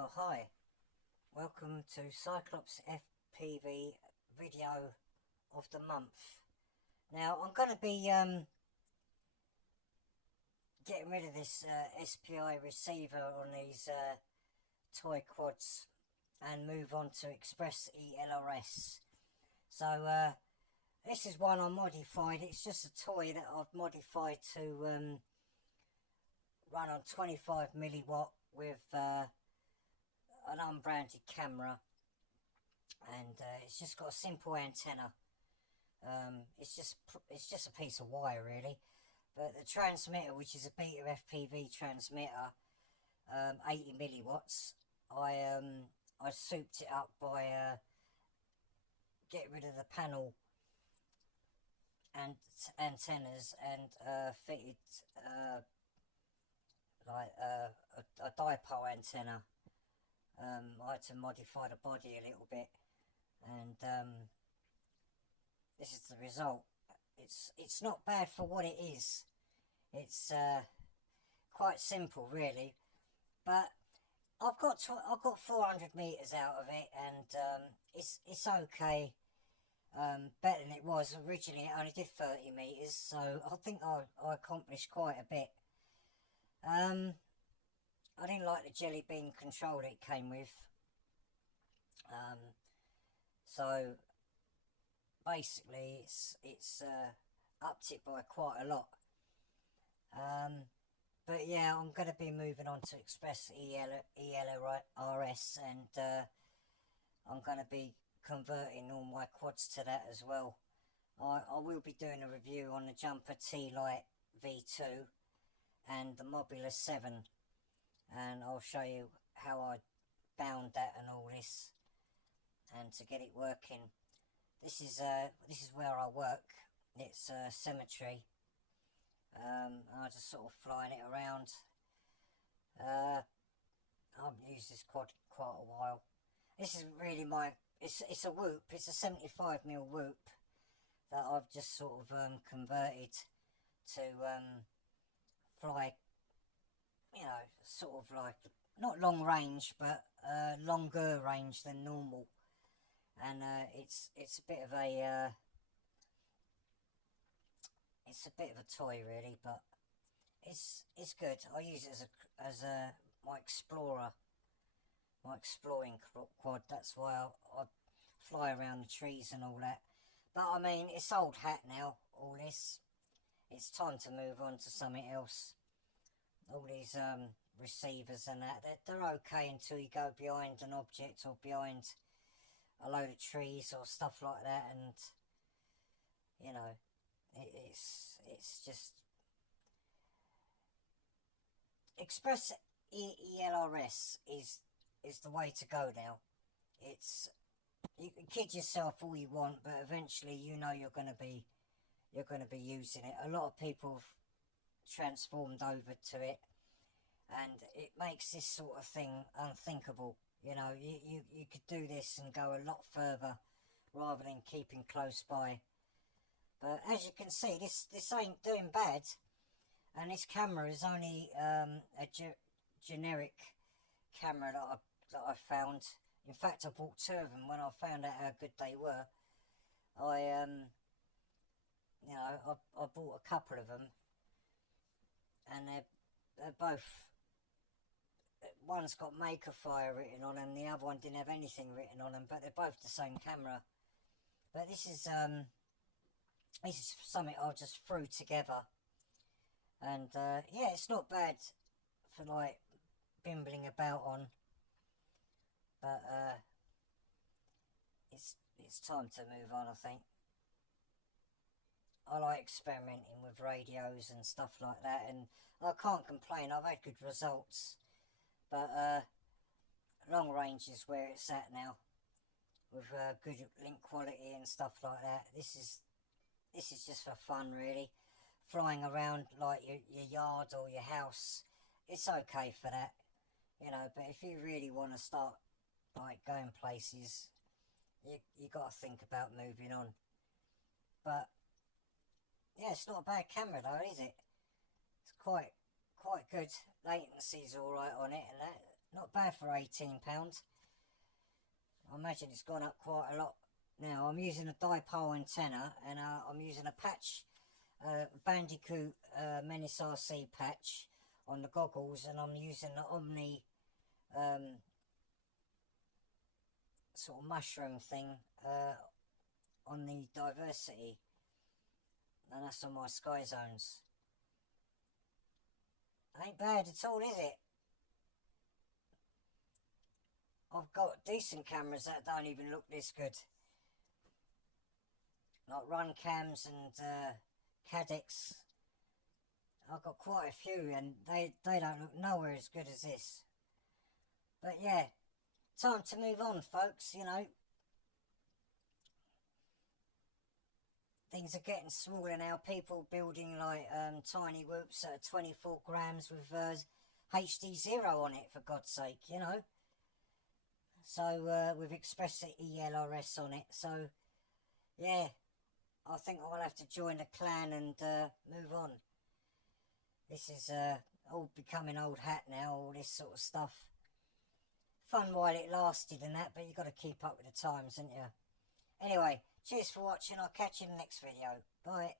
Well, hi, welcome to Cyclops FPV video of the month. Now, I'm going to be getting rid of this SPI receiver on these toy quads and move on to ExpressLRS. So, this is one I modified. It's just a toy that I've modified to run on 25 milliwatt with an unbranded camera, and it's just got a simple antenna. It's just a piece of wire really, but the transmitter, which is a Beta FPV transmitter, 80 milliwatts, I souped it up by getting rid of the panel and antennas and fitted like a dipole antenna. I had to modify the body a little bit, and this is the result. It's not bad for what it is. It's quite simple really, but I've got 400 meters out of it, and it's okay. Better than it was originally. It only did 30 meters, so I think I accomplished quite a bit. I didn't like the jelly bean controller it came with, so basically it's upped it by quite a lot. But yeah, I'm going to be moving on to ExpressLRS, and I'm going to be converting all my quads to that as well. I will be doing a review on the Jumper T-Lite V2 and the Mobula 7, and I'll show you how I bound that and all this, and to get it working. This is where I work. It's a cemetery. I just sort of flying it around. I've used this quad quite a while. This is really it's a whoop. It's a 75mm whoop that I've just sort of converted to fly, you know, sort of like not long range, but longer range than normal. And it's a bit of a toy really, but it's good. I use it as my exploring quad. That's why I fly around the trees and all that. But I mean, it's old hat now, all this. It's time to move on to something else. All these receivers and that, they're okay until you go behind an object or behind a load of trees or stuff like that, and you know, it's just ExpressLRS is the way to go now. You can kid yourself all you want, but eventually you know you're going to be using it. A lot of people have transformed over to it, and it makes this sort of thing unthinkable. You know, you could do this and go a lot further rather than keeping close by. But as you can see, this ain't doing bad, and this camera is only a generic camera that I found. In fact, I bought two of them when I found out how good they were. I bought a couple of them, and they're both. One's got Maker Fire written on them, the other one didn't have anything written on them, but they're both the same camera. But this is something I just threw together, and yeah, it's not bad for like bimbling about on, but it's time to move on, I think. I like experimenting with radios and stuff like that, and I can't complain. I've had good results, but long range is where it's at now, with good link quality and stuff like that. This is just for fun really, flying around like your yard or your house. It's okay for that, you know, but if you really want to start like going places, you got to think about moving on. But yeah, it's not a bad camera though, is it? It's quite good. Latency's alright on it and that. not bad for £18. I imagine it's gone up quite a lot now. I'm using a dipole antenna, and I'm using a patch, Bandicoot MENACE RC patch on the goggles, and I'm using the Omni sort of mushroom thing on the diversity, and that's on my sky zones. Ain't bad at all, is it? I've got decent cameras that don't even look this good, like run cams and Cadex. I've got quite a few, and they don't look nowhere as good as this. But yeah, time to move on, folks. You know, things are getting smaller now. People building like tiny whoops that are 24 grams with HD0 on it, for God's sake, you know. So with ExpressLRS on it. So yeah, I think I'll have to join the clan and move on. This is all becoming old hat now, all this sort of stuff. Fun while it lasted and that, but you've got to keep up with the times, haven't you? Anyway, cheers for watching. I'll catch you in the next video. Bye.